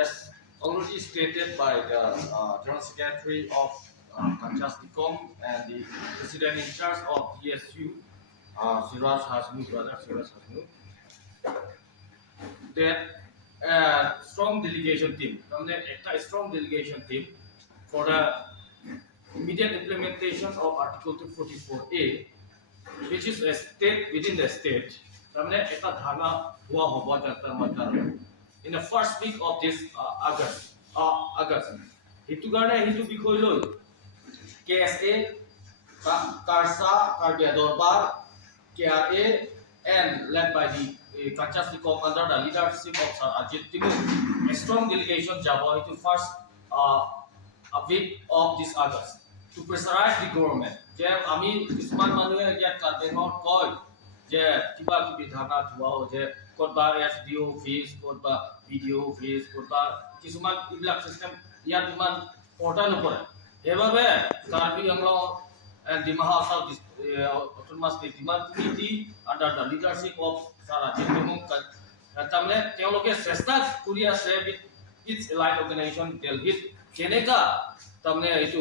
as already stated by the General Secretary of Kanchasticom and the President in charge of DSU, Siraj Hasnu, brother Siraj Hasnu, that strong delegation team, a strong delegation team for the immediate implementation of Article 244A, which is a state within the state. In the first week of this August. Itu karena itu bikoi loi KSA, Karsa, Kardia Dorbar, KRA, and led by the Kanchasticom under the leadership of Sir Ajit Timu, a strong delegation Java into first a week of this August to pressurize the government. যে আমি কিছুমান মানুহে ইয়াত কাৰ্টেনত কয় যে কিবা কিবি ধাৰণা ধোৱাও যে ক'তবা FDO অফিচ ক'তবা BDO অফিচ ক'তবা কিছুমান এইবিলাক চিষ্টেম ইয়াত ইমান পৰ্টা নকৰে সেইবাবে Karbi Anglong and Dimaha South Autonomous State Demand Committee under the leadership of Sara Jitimung tamne teologe চেষ্টা কৰি আছে with its allied organization Delhi কেনেকা tamne itu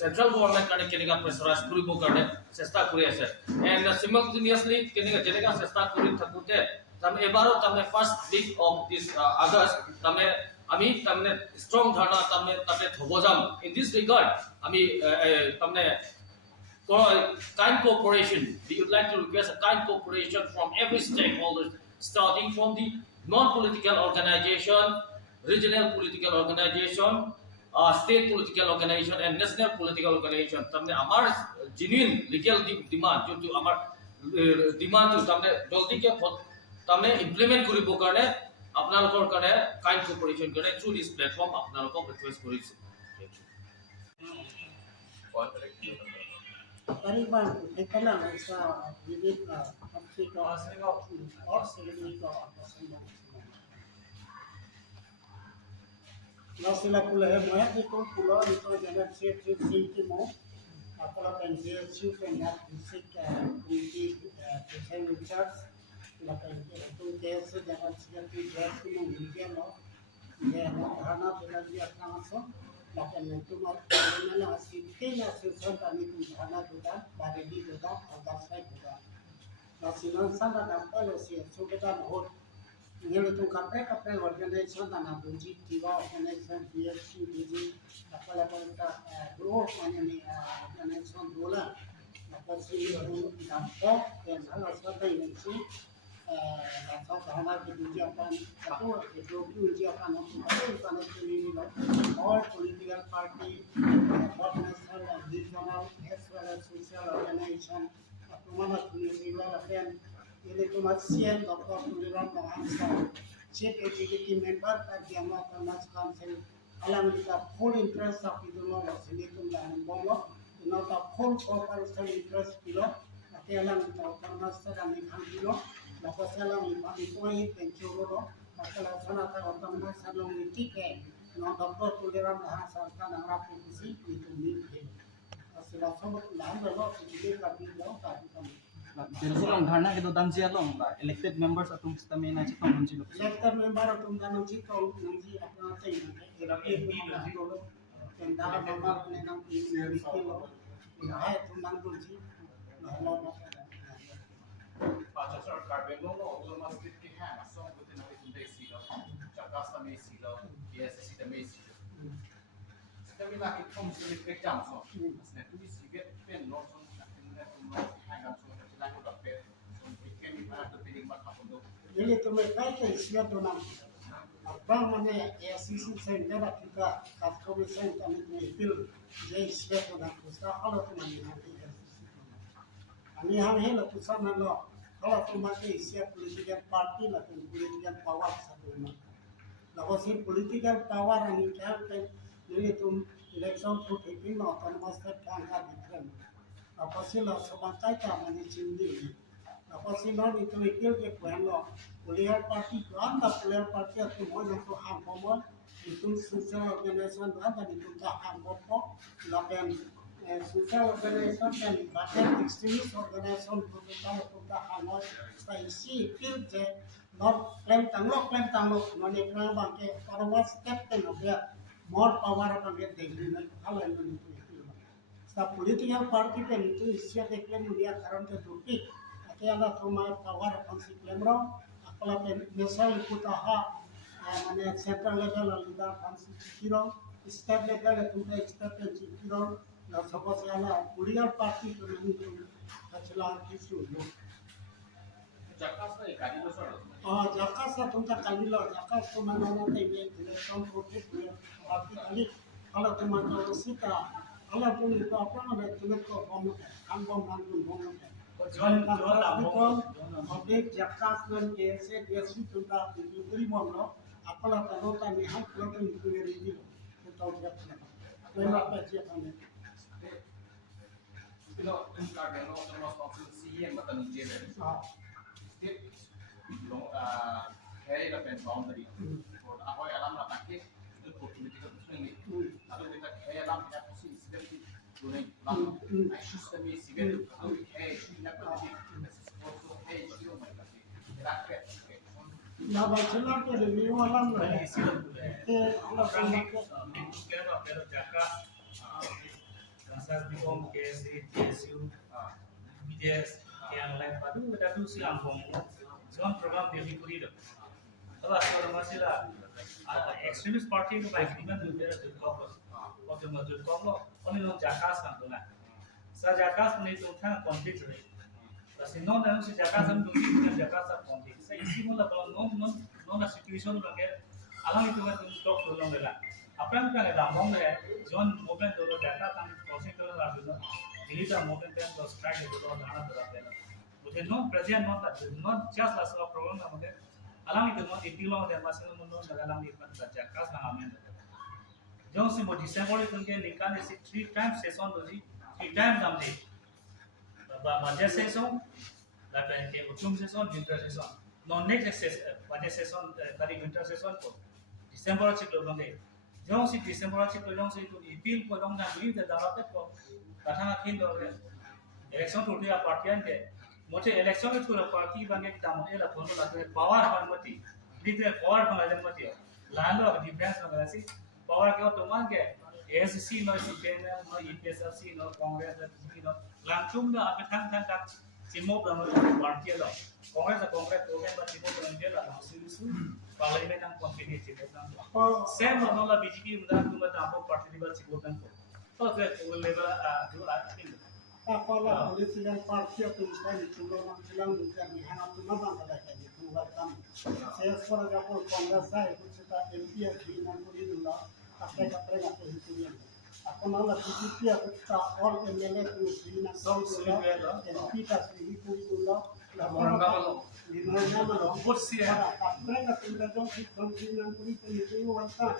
central government কাৰণে কেনেকা প্ৰেছাৰাইজ কৰিব কাৰণে চেষ্টা কৰি আছে and simultaneously কেনেকা চেষ্টা কৰি থাকোতে tamne এবাৰো tamne first week of this August tamne আমি tamne strong ধাৰণা tamne তাতে থব যাম in this regard আমি tamne kind cooperation. We would like to request a kind cooperation from every stakeholder, starting from the non-political organization, regional political organization, state political organization, and national political organization. Tamne amar genuine legal demand, जो जो amar demand जो tamne जल्दी के tamne implement करी बोकरने अपना लोगों करने kind cooperation करने through this platform अपना लोगों को request करी से. करीबन इतना ऐसा विविध पक्षी का और सैलरी का नौसिला पुल है मैं भी तो पुल इतो जनक से सिंह मो अपना पेंसिल शू पेंडा बेसिक कम्युनिटी डिजाइन रिसर्च लकन के तो कैसे जनक से की जैस को मिलके लो ये धारणा बिना अपना सो Lakan itu mana asyik kena sesuatu kami tu mana juga, bareli juga, agak saya juga. Nasinan sana dapat kalau sih, sudah hot. Ini tu kape organisasi dana bunyi tiga organisasi BSC BG, dapat kita dua mana ni organisasi dua, dapat sih dapat dan salah satu ini sih. Dapat hanya kebijakan satu itu kebijakan untuk apa ini all political party, both national and regional as well as social organization, mana tulisan apa ini tu masih Dr. Tulisan Mahansah, Chief Executive Member Kadiama Farmers Council, alam kita full interest of itu loh, sini tu dalam bawah, kita full cooperation interest kilo, tapi alam kita farmers kami kan kilo. Lepas salam ini koi pencuri masalah sana tak orang salam ini ke, non doktor tulisan bahasa kan orang polisi itu ni. Asyik semua lain berlaku jadi kami jauh kami kami. Jadi long dharna itu danci long elected members atum sistem ini aja kan danci. Elected member atum danci kau danci apa nanti ini. Tapi ini dulu tentang member nenang ini kilo. Ini atum danci. Lalu Pacha सरकार बेंगलोर में autonomous state के हैं सो कुछ ना कुछ index silo चाकास्ता में silo BSC में silo system में लाके कम से कम एक जाम सो इसने तू भी सीबेट पेन नोट सो ने तुम हैं काम सो चला को डॉक्टर सो पिके में पर तो पेडिंग मत खाओ दो jadi tu mereka itu istilah tu nama apa mana ACC center kita commission kami itu jadi istilah tu nama kita kalau tu mana kami hanya lah tu sama lo kalau tu macam istilah political party lah tu political power satu nama lalu si political power ini kan jadi tu election tu itu no autonomous state kan ada different apa sih lo sebagai kami cindi apa sih lo itu ke poin lo political party kan dah political party itu mau yang tu ham pomon itu social organization kan itu dah ham pomon lalu social organization dan bahkan extremist organization kita hamil saya isi feel je not claim tanglok money claim bank or what step ten of their more power upon get the agreement how and when the political party can itu issue the claim dia current duty akela to my power upon the claim wrong akala pen national putaha mane central level leader upon the kiro state level to the step and kiro na suppose ala political party to mani to kachla issue Jakarta एक गाड़ी में sir Jakarta तुमचा काढला Jakarta तुम्हाला ते electron project बाकी खाली मला तुम्हाला सीता मला तुम्ही तो आपण तुम्ही तो फॉर्म काम मान फॉर्म अपडेट Jakarta में कैसे देशी तुमचा डिग्री म्हणलो आपला तनोता मी हम प्रोग्राम इंजीनियर दिलो तो तो पैसे आपण in Cardano termasuk opsi C yang mata ni jelas. Setiap long hari la pen boundary. और apa yang alam nak pakai itu opportunity itu ni. Kalau kita hari alam kita pasti setiap tu dunia lam. Isu kami sibuk kalau hari isu nak pakai. Also hari isu macam ni. Rakyat. ना बचना के review वाला Bali sila के pero jaka transas bigom KSA TSU BDS yang lain padu betul si ambong zon program dia dikuri dah. Kalau asal masih extremist party itu baik dengan tu dia tu kau waktu maju kau lo oni lo jakas kan tu lah. Sa jakas ni tu kan konflik je. Tapi non dalam si jakas tu tu jakas sa konflik. Sa isi mula kalau non situation tu kan alam itu kan tu stop tu long lah. Apa yang kan lambang le zon movement tu jakas kan crossing tu lah tu. Milita movement tu strike tu lah dana tu lah. Mungkin non present non just lah soal problem lah mungkin. Alam itu non itilah dia masih non dalam itu kan jakas lah amen. Jauh si mau December itu kan nikah ni si 3 times session tu si 3 times ambil. Budget session, lapan ke autumn session, winter session. Non next budget session tadi winter session ko December cik lo bang jauh si December cik lo jauh si itu appeal ko dong nak beli dapat ko kata nak kin lo election tu dia partian ke मुझे election में थोड़ा party बने की दामों ये लगभग लगता है पावर बनमती दिखते पावर बनाने मती है लांडो अब डिफेंस वगैरह सी पावर क्या तो मान के SC no CPM no EPSC no Congress no लांचुम नो अब थन सिमो ब्रह्म पार्टी लो कांग्रेस प्रोग्राम पर सिमो ब्रह्म जे ला सिलसु पार्लियामेंट हम कंपनी चे सेम नो ला बीजेपी उधर तुम दामो पार्टी दिबा सिमो ब्रह्म तो फिर लेवल जो आती Apala political party of Israel to go on to long term, and not to know that I can welcome. Says for example, Congress side, which is the MP of Green and Purilla, after the prayer of the Historian. Upon all the PPP of all MLA to Green and Purilla, and Peter Purilla, Kursi ya. after the Pindajon from Green and Purilla, you want to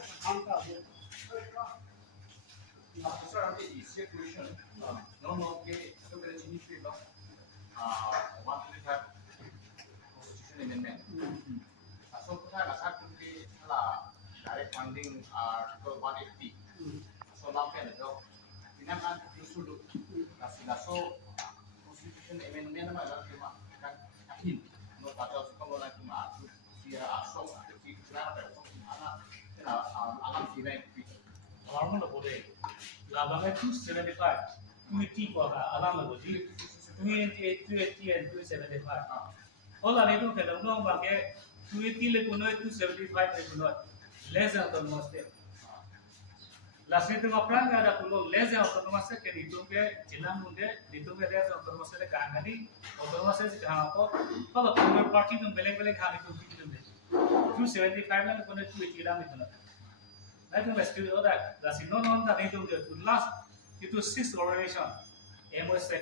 Sir, nanti isi question, no ke itu kita sini sih bang, want to have constitution amendment. So kita rasa kita lah direct funding ke 180. So lampen itu, ini kan isu tu, so constitution amendment mana cuma kan akhir, no pada sekolah lagi cuma dia asal si kenapa mana, alam sini Normal lah boleh. Labang itu 275, 280 ko alam lah boleh. 288, 280 and 275. All itu kalau orang pakai 280 le kuno 275 le kuno less than almost. Last itu ngapain ada kuno less than almost ke itu ke jilang munde itu ke less than almost le kangani almost se kah ko kalau kuno party tu belak-belak hari tu gitu deh. 275 le kuno 280 lah itu. I think let's do that. That's no that they do the last itu 6 operation. MOS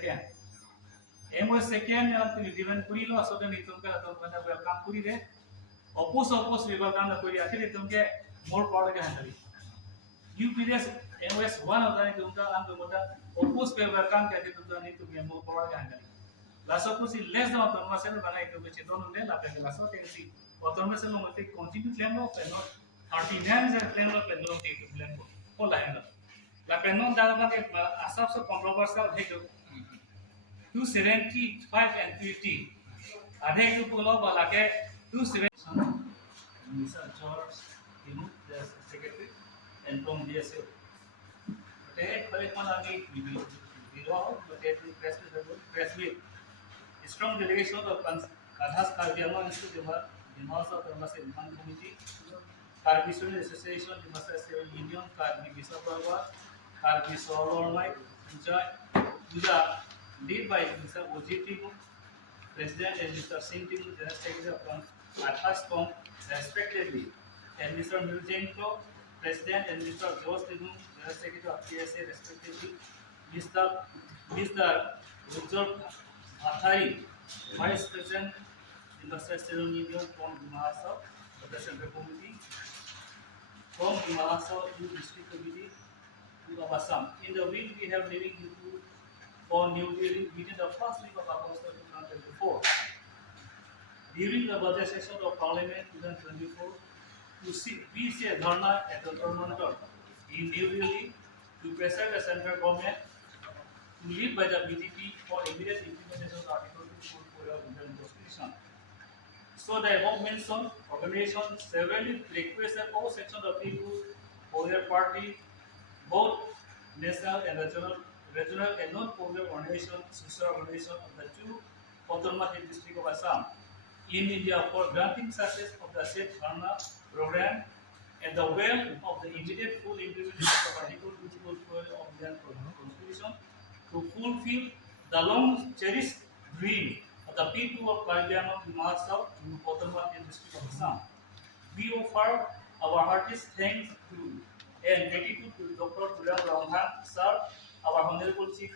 second yang tu given puri lo so then itu kan atau mana welcome puri deh. Oppose welcome na puri akhir itu ke more power ke handle. UPS MOS one of that itu kan ang tumata oppose welcome ke itu kan itu ke more power ke handle. Last oppose less than automation bana itu ke cheton le la pe last oppose si automation lo mate continue claim lo pe no 39 से plane लो plane लो take plane को line लो ला plane no दादा के असब से controversial है जो 275 and 280 आधे को बोलो वाला के 277 Mr. George Timur, the secretary, and from DSO. Today, press meet. Strong delegation of Kadhas Kardiama Institute in House of Ramasa Iman Committee, Karbi Association, the Master Union, Karbi Bisaprawa, Karbi Solomai, Puja, lead by Mr. Ojitimu, President and Mr. Singh Timu, General Secretary of Adhas Com, respectively, and Mr. Miljenko, President and Mr. Jose Timu, General Secretary of PSA, respectively, Mr. Rujol Athari, Vice President, Industrial Steel Union from Mahasa, of the Central Committee, from Mahasa to District Committee to Assam. In the week we have living into for New Delhi within the first week of August 2024. During the budget session of Parliament 2024, we see a dharna at the Toronto in New Delhi to pressure the central government to lead by the BJP for immediate implementation of Article 244 of Indian Constitution. So the above mentioned organization severally requested all sections of people for their party, both national and regional and non-popular organization, social organization of the two autonomous districts of Assam in India for granting success of the said Dharna program and the well of the immediate full implementation of Article 244 of Indian Constitution to fulfill the long cherished dream of the people of Karbiano, Himachal, autonomous district of Assam. We offer our heartiest thanks to and gratitude to Dr. Tulang Ronghan, sir, our Honorable Chief